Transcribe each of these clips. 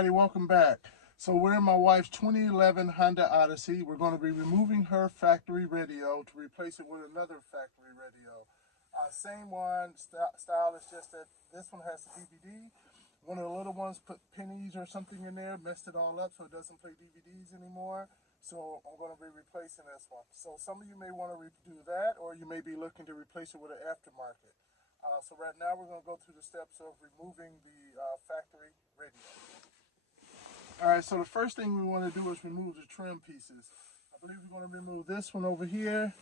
everybody, welcome back. So we're in my wife's 2011 Honda Odyssey. We're going to be removing her factory radio to replace it with another factory radio. Same one, style is just that this one has the DVD. One of the little ones put pennies or something in there, messed it all up so it doesn't play DVDs anymore. So I'm going to be replacing this one. So some of you may want to do that, or you may be looking to replace it with an aftermarket. So right now we're going to go through the steps of removing the factory radio. Alright, so the first thing we want to do is remove the trim pieces. I believe we're going to remove this one over here,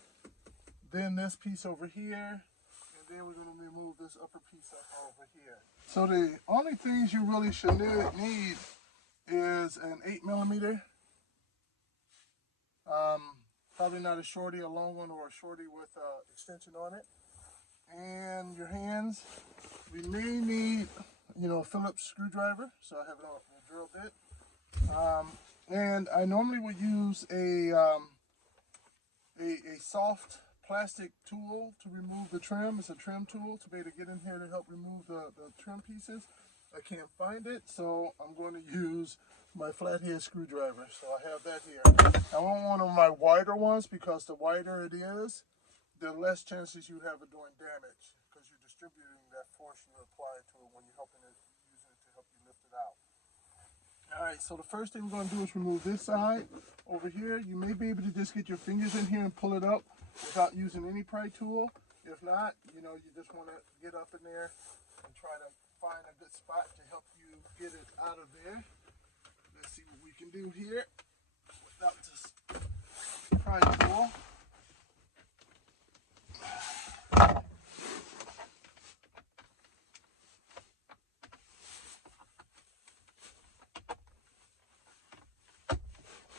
then this piece over here, and then we're going to remove this upper piece up over here. So the only things you really should need is an 8mm, probably not a shorty, a long one, or a shorty with extension on it, and your hands. We may need, a Phillips screwdriver, so I have it on a drill bit. And I normally would use a soft plastic tool to remove the trim. It's a trim tool to be able to get in here to help remove the trim pieces. I can't find it, so I'm going to use my flathead screwdriver. So I have that here. I want one of my wider ones because the wider it is, the less chances you have of doing damage, because you're distributing that force you apply to it when you're helping it, using it to help you lift it out. Alright, so the first thing we're going to do is remove this side over here. You may be able to just get your fingers in here and pull it up without using any pry tool. If not, you just want to get up in there and try to find a good spot to help you get it out of there. Let's see what we can do here without this pry tool.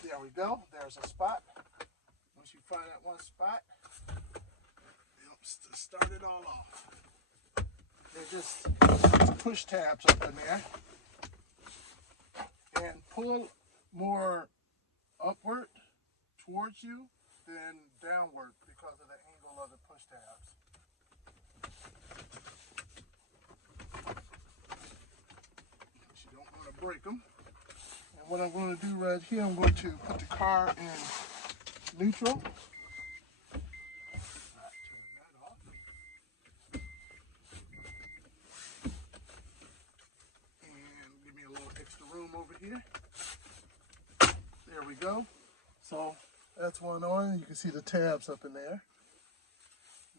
There we go. There's a spot. Once you find that one spot, it helps to start it all off. They're just push tabs up in there. And pull more upward towards you than downward because of the angle of the push tabs. Because you don't want to break them. And what I'm going to do right here, I'm going to put the car in neutral. Over here. There we go. So that's one on. You can see the tabs up in there.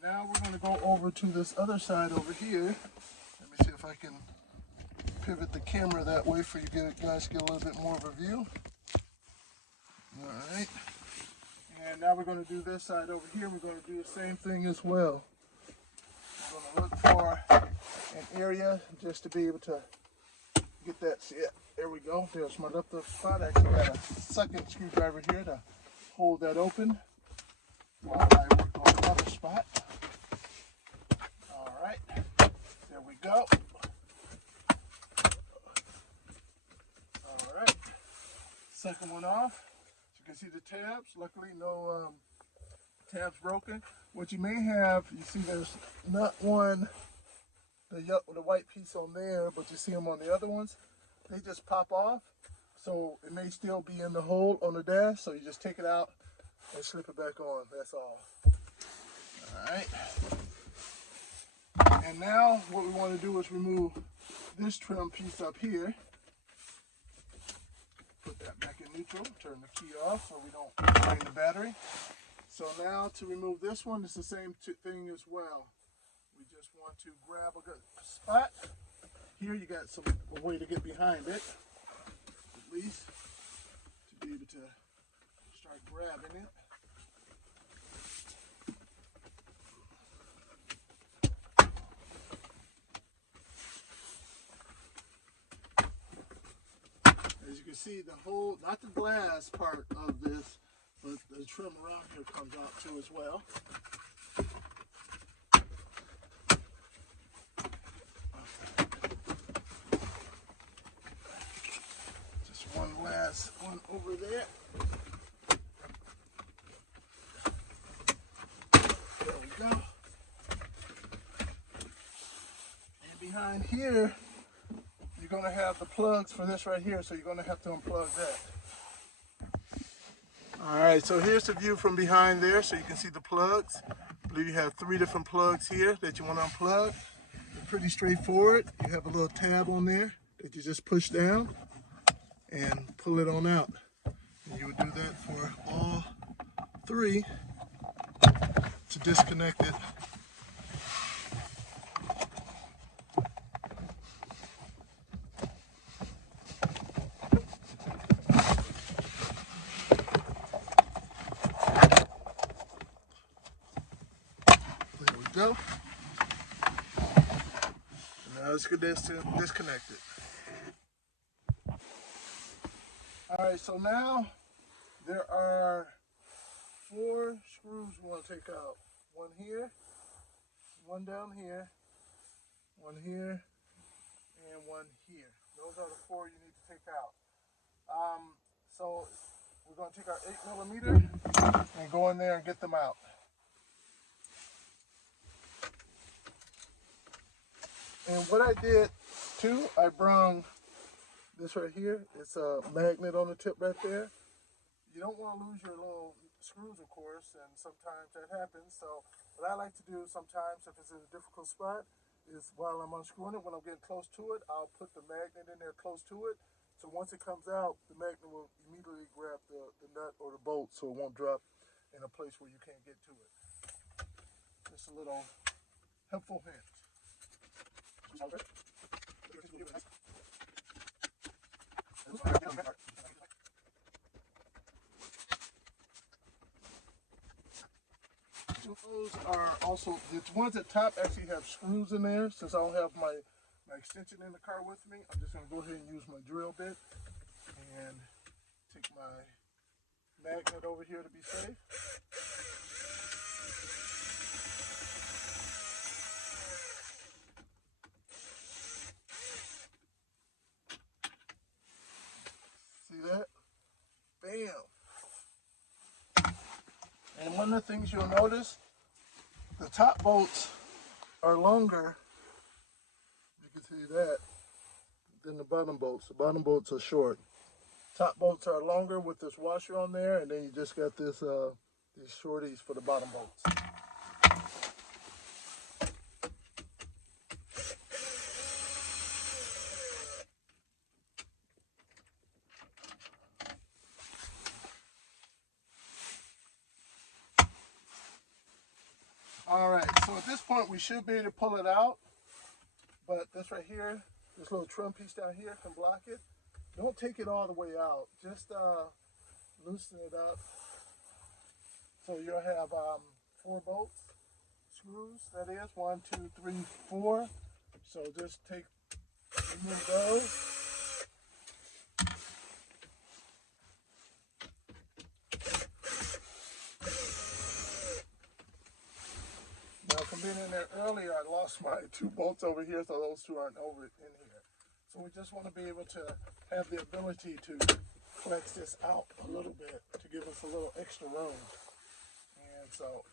Now we're going to go over to this other side over here. Let me see if I can pivot the camera that way for you guys to get a little bit more of a view. Alright. And now we're going to do this side over here. We're going to do the same thing as well. We're going to look for an area just to be able to get that. See it. There we go. There's my left spot. I actually got a second screwdriver here to hold that open while I work on the other spot. All right. There we go. All right. Second one off. You can see the tabs. Luckily, no tabs broken. What you may have, you see there's not one, the white piece on there, but you see them on the other ones. They just pop off, so it may still be in the hole on the dash, so you just take it out and slip it back on. That's all. Alright. And now what we want to do is remove this trim piece up here. Put that back in neutral, turn the key off so we don't drain the battery. So now to remove this one, it's the same thing as well. We just want to grab a good spot. Here you got a way to get behind it, at least, to be able to start grabbing it. As you can see, the whole, not the glass part of this, but the trim around here comes out too as well. One over there. There we go. And behind here, you going to have the plugs for this right here, so you're going to have to unplug that. All right, so here's the view from behind there, so you can see the plugs. I believe you have 3 different plugs here that you want to unplug. They're pretty straightforward. You have a little tab on there that you just push down and pull it on out. And you would do that for all 3 to disconnect it. There we go. And now let's get this disconnected. All right, so now there are 4 screws we want to take out. 1 here, 1 down here, 1 here, and 1 here. Those are the 4 you need to take out. So we're going to take our 8mm and go in there and get them out. And what I did too, I brung this right here. It's a magnet on the tip right there. You don't want to lose your little screws, of course, and sometimes that happens. So what I like to do sometimes, if it's in a difficult spot, is while I'm unscrewing it, when I'm getting close to it, I'll put the magnet in there close to it. So once it comes out, the magnet will immediately grab the nut or the bolt, so it won't drop in a place where you can't get to it. Just a little helpful hint. Those are also, the ones at top actually have screws in there. Since I don't have my extension in the car with me, I'm just going to go ahead and use my drill bit and take my magnet over here to be safe. See that? Bam! And one of the things you'll notice, the top bolts are longer, you can see that, than the bottom bolts. The bottom bolts are short. Top bolts are longer with this washer on there, and then you just got this these shorties for the bottom bolts. All right, so at this point we should be able to pull it out, but this right here, this little trim piece down here can block it. Don't take it all the way out, just loosen it up. So you'll have 4 bolts, screws, that is, 1, 2, 3, 4. So just remove those. Now, from being in there earlier, I lost my 2 bolts over here, so those 2 aren't over in here. So we just want to be able to have the ability to flex this out a little bit to give us a little extra room. And so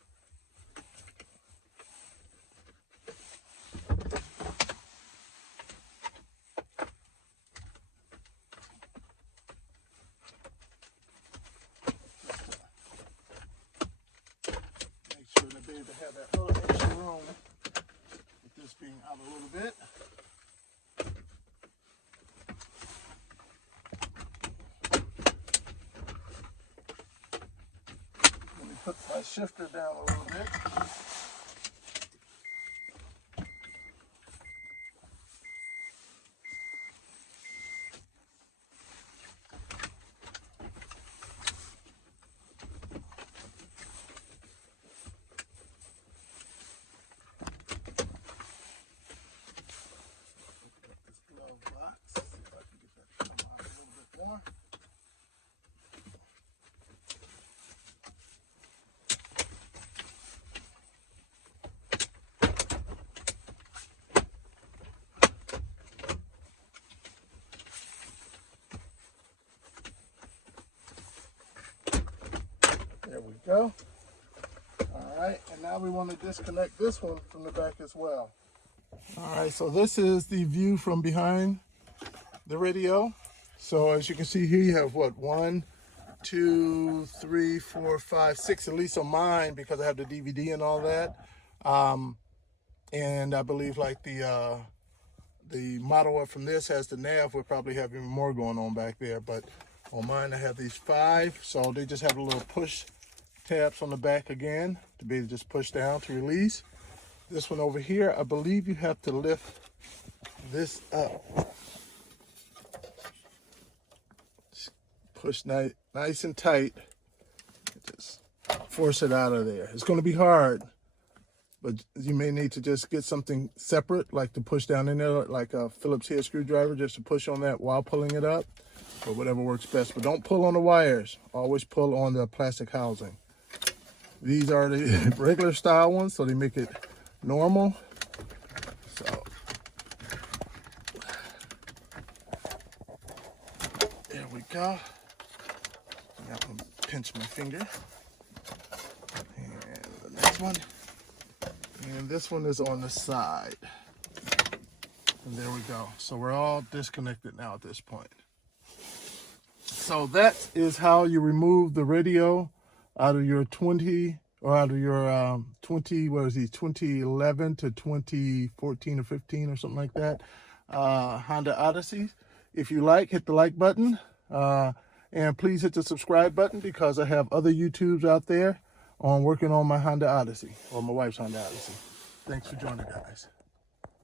make sure to be able to have that little extra room with this being out a little bit. Put my shifter down a little bit. This glove box, see if I can get that to come out a little bit more. There we go. All right, and now we want to disconnect this one from the back as well. All right, so this is the view from behind the radio. So as you can see here, you have what, 1, 2, 3, 4, 5, 6, at least on mine, because I have the DVD and all that. And I believe like the model up from this has the nav. We'll probably have even more going on back there. But on mine, I have these 5. So they just have a little push tabs on the back again to be able to just push down to release. This one over here, I believe you have to lift this up. Just push nice and tight. Just force it out of there. It's going to be hard, but you may need to just get something separate, like to push down in there, like a Phillips head screwdriver, just to push on that while pulling it up, or whatever works best. But don't pull on the wires. Always pull on the plastic housing. These are the regular style ones, so they make it normal. So there we go. I'm gonna pinch my finger. And the next one. And this one is on the side. And there we go. So we're all disconnected now at this point. So that is how you remove the radio out of your 20, or out of your 2011 to 2014 or 15 or something like that, Honda Odyssey. If you like, hit the like button, and please hit the subscribe button, because I have other YouTubes out there on working on my Honda Odyssey, or my wife's Honda Odyssey. Thanks for joining, guys.